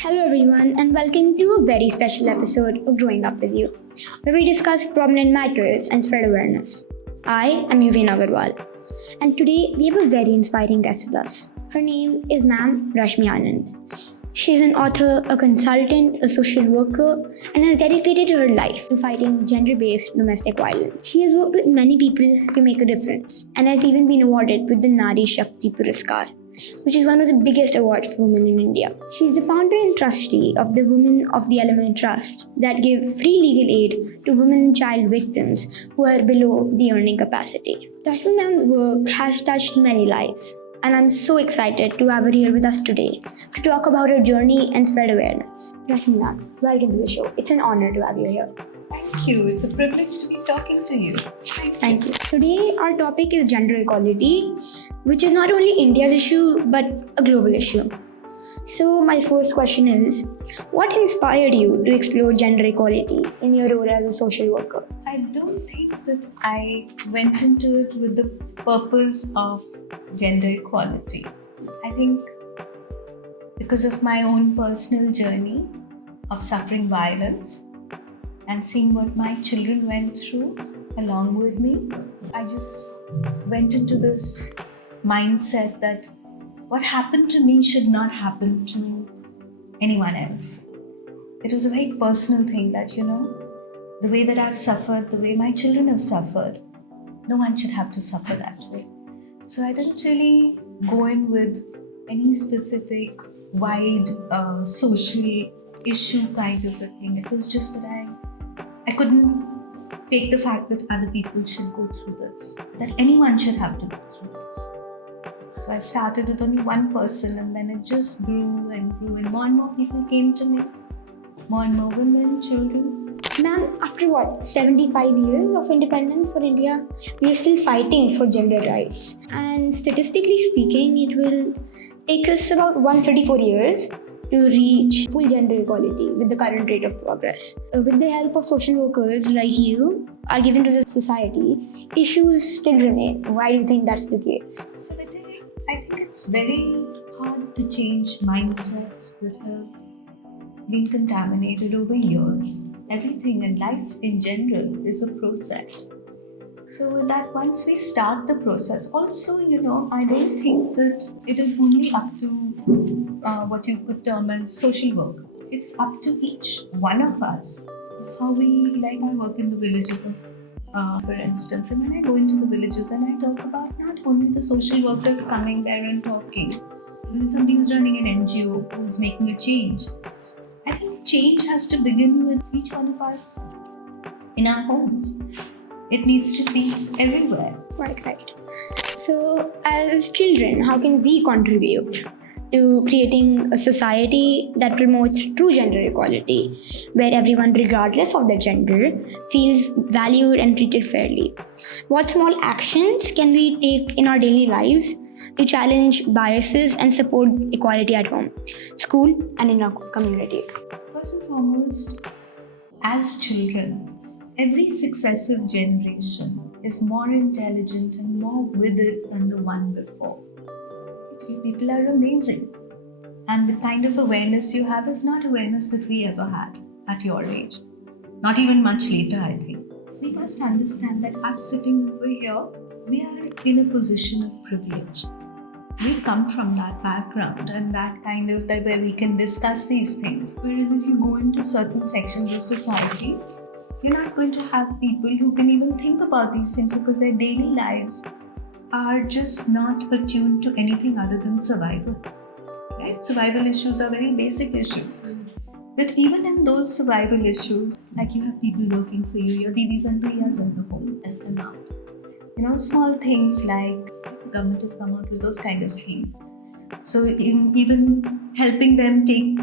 Hello, everyone, and welcome to a very special episode of Growing Up With You, where we discuss prominent matters and spread awareness. I am Yuveen Agarwal, and today we have a very inspiring guest with us. Her name is Ma'am Rashmi Anand. She is an author, a consultant, a social worker, and has dedicated her life to fighting gender-based domestic violence. She has worked with many people to make a difference, and has even been awarded with the Nari Shakti Puraskar, which is one of the biggest awards for women in India. She is the founder and trustee of the Women of the Element Trust that give free legal aid to women and child victims who are below the earning capacity. Rashmi Ma'am's work has touched many lives, and I'm so excited to have her here with us today to talk about her journey and spread awareness. Rashmi Ma'am, welcome to the show. It's an honor to have you here. Thank you. It's a privilege to be talking to you. Thank you. Today, our topic is gender equality, which is not only India's issue, but a global issue. So, my first question is, what inspired you to explore gender equality in your role as a social worker? I don't think that I went into it with the purpose of gender equality. I think because of my own personal journey of suffering violence and seeing what my children went through along with me, I just went into this mindset that what happened to me should not happen to anyone else. It was a very personal thing that, the way that I've suffered, the way my children have suffered, no one should have to suffer that way. So I didn't really go in with any specific wide social issue kind of a thing. It was just that I couldn't take the fact that other people should go through this, that anyone should have to go through this. So I started with only one person, and then it just grew, and more and more people came to me, more and more women, children. Ma'am, after 75 years of independence for India, we are still fighting for gender rights. And statistically speaking, it will take us about 134 years to reach full gender equality with the current rate of progress. With the help of social workers like you are given to the society, issues still remain. Why do you think that's the case? So I think it's very hard to change mindsets that have been contaminated over years. Everything in life in general is a process. So with that, once we start the process, also, I don't think that it is only up to what you could term as social workers. It's up to each one of us. How I work in the villages, for instance, and when I go into the villages and I talk about not only the social workers coming there and talking, somebody who's running an NGO who's making a change. I think change has to begin with each one of us in our homes. It needs to be everywhere. Right. So, as children, how can we contribute to creating a society that promotes true gender equality, where everyone, regardless of their gender, feels valued and treated fairly? What small actions can we take in our daily lives to challenge biases and support equality at home, school, and in our communities? First and foremost, as children, every successive generation is more intelligent and more with it than the one before. You people are amazing. And the kind of awareness you have is not awareness that we ever had at your age. Not even much later, I think. We must understand that us sitting over here, we are in a position of privilege. We come from that background and that where we can discuss these things. Whereas if you go into certain sections of society, you're not going to have people who can even think about these things because their daily lives are just not attuned to anything other than survival. Right? Survival issues are very basic issues. But even in those survival issues, like you have people working for you, your didis and bhaiyas in the home, help them out. Small things like the government has come out with those kind of schemes. So even helping them take,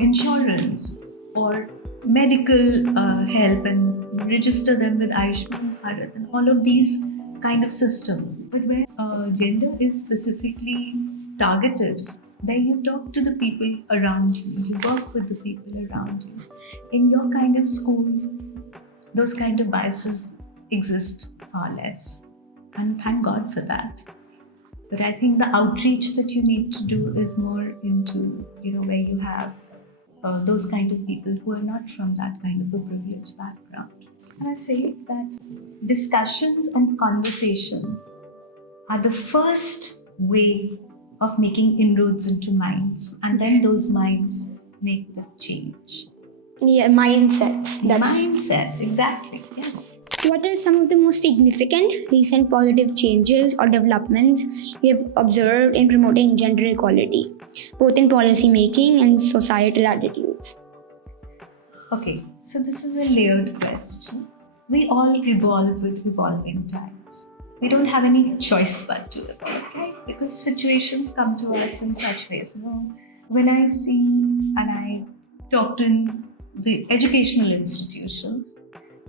insurance or medical help and register them with Ayushman Bharat and all of these kind of systems. But where gender is specifically targeted, then you talk to the people around you, you work with the people around you. In your kind of schools, those kind of biases exist far less. And thank God for that. But I think the outreach that you need to do is more into, where you have those kind of people who are not from that kind of a privileged background. And I say that discussions and conversations are the first way of making inroads into minds, and then those minds make the change. Yeah, mindsets. Mindsets, exactly, yes. What are some of the most significant recent positive changes or developments you have observed in promoting gender equality, both in policy making and societal attitudes? Okay, so this is a layered question. We all evolve with evolving times. We don't have any choice but to evolve, right? Because situations come to us in such ways. When I see and I talk to the educational institutions,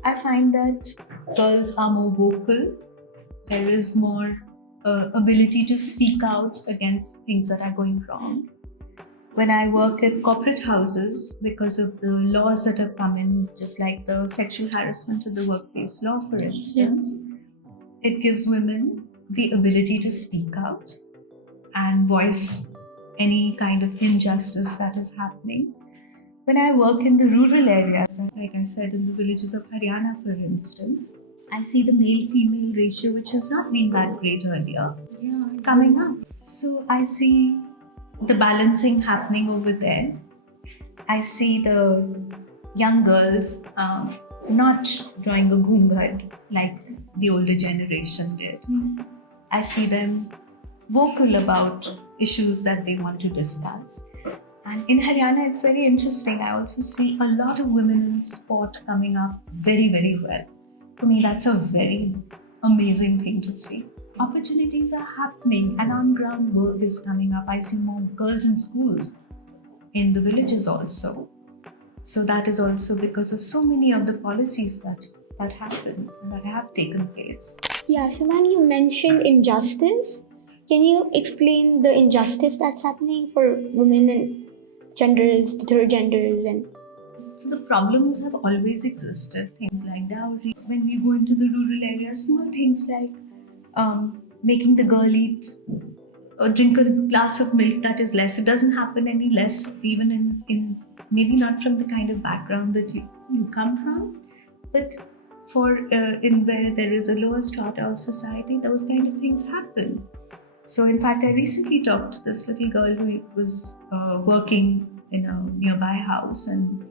I find that girls are more vocal. There is more ability to speak out against things that are going wrong. When I work at corporate houses, because of the laws that have come in, just like the sexual harassment in the workplace law, for instance, it gives women the ability to speak out and voice any kind of injustice that is happening. When I work in the rural areas, like I said, in the villages of Haryana, for instance, I see the male-female ratio, which has not been that great earlier, coming up. So I see the balancing happening over there. I see the young girls not drawing a ghungar like the older generation did. I see them vocal about issues that they want to discuss. And in Haryana, it's very interesting. I also see a lot of women in sport coming up very, very well. For me, that's a very amazing thing to see. Opportunities are happening and on-ground work is coming up. I see more girls in schools, in the villages also. So that is also because of so many of the policies that happen and that have taken place. Yeah, Shivan, you mentioned injustice. Can you explain the injustice that's happening for women and genders, the third genders, and so the problems have always existed. Things like dowry. When we go into the rural areas, small things like making the girl eat or drink a glass of milk that is less. It doesn't happen any less, even in maybe not from the kind of background that you come from, but for in where there is a lower strata of society, those kind of things happen. So in fact, I recently talked to this little girl who was working in a nearby house, and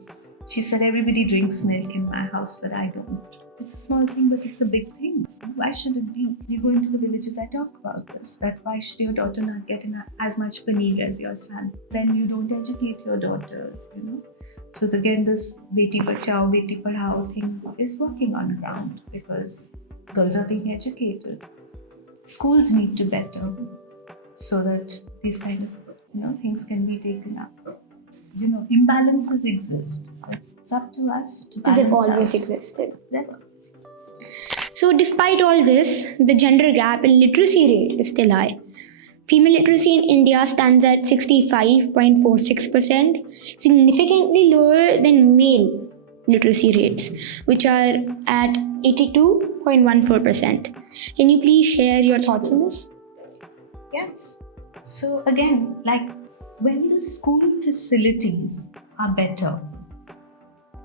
she said, everybody drinks milk in my house, but I don't. It's a small thing, but it's a big thing. Why should it be? You go into the villages, I talk about this, that why should your daughter not get as much paneer as your son? Then you don't educate your daughters, So again, this Beti Bachao, Beti Padhao thing is working on ground because girls are being educated. Schools need to better so that these kind of things can be taken up. Imbalances exist. It's up to us to balance. they've always existed? They've always existed. So, despite all this, the gender gap in literacy rate is still high. Female literacy in India stands at 65.46%, significantly lower than male literacy rates, which are at 82.14%. Can you please share your thoughts on this? Yes. So again, like when the school facilities are better,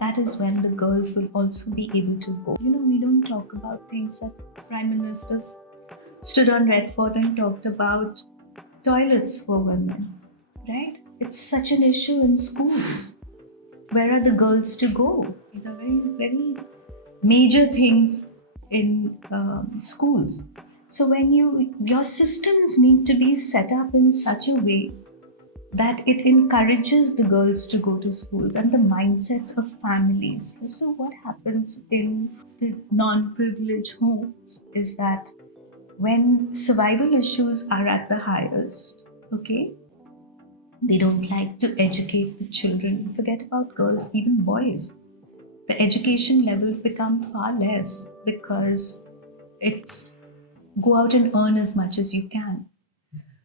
that is when the girls will also be able to go. We don't talk about things that Prime Ministers stood on Red Fort and talked about toilets for women, right? It's such an issue in schools. Where are the girls to go? These are very, very major things in schools. So when your systems need to be set up in such a way that it encourages the girls to go to schools and the mindsets of families. So what happens in the non-privileged homes is that when survival issues are at the highest, they don't like to educate the children. Forget about girls, even boys. The education levels become far less because it's go out and earn as much as you can.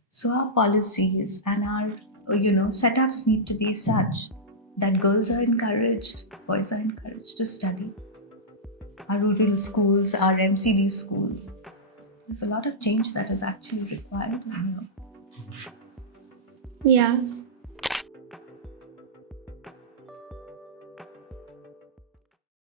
So our policies and our setups need to be such that girls are encouraged, boys are encouraged to study. Our rural schools, our MCD schools, There's a lot of change that is actually required in you. Yeah.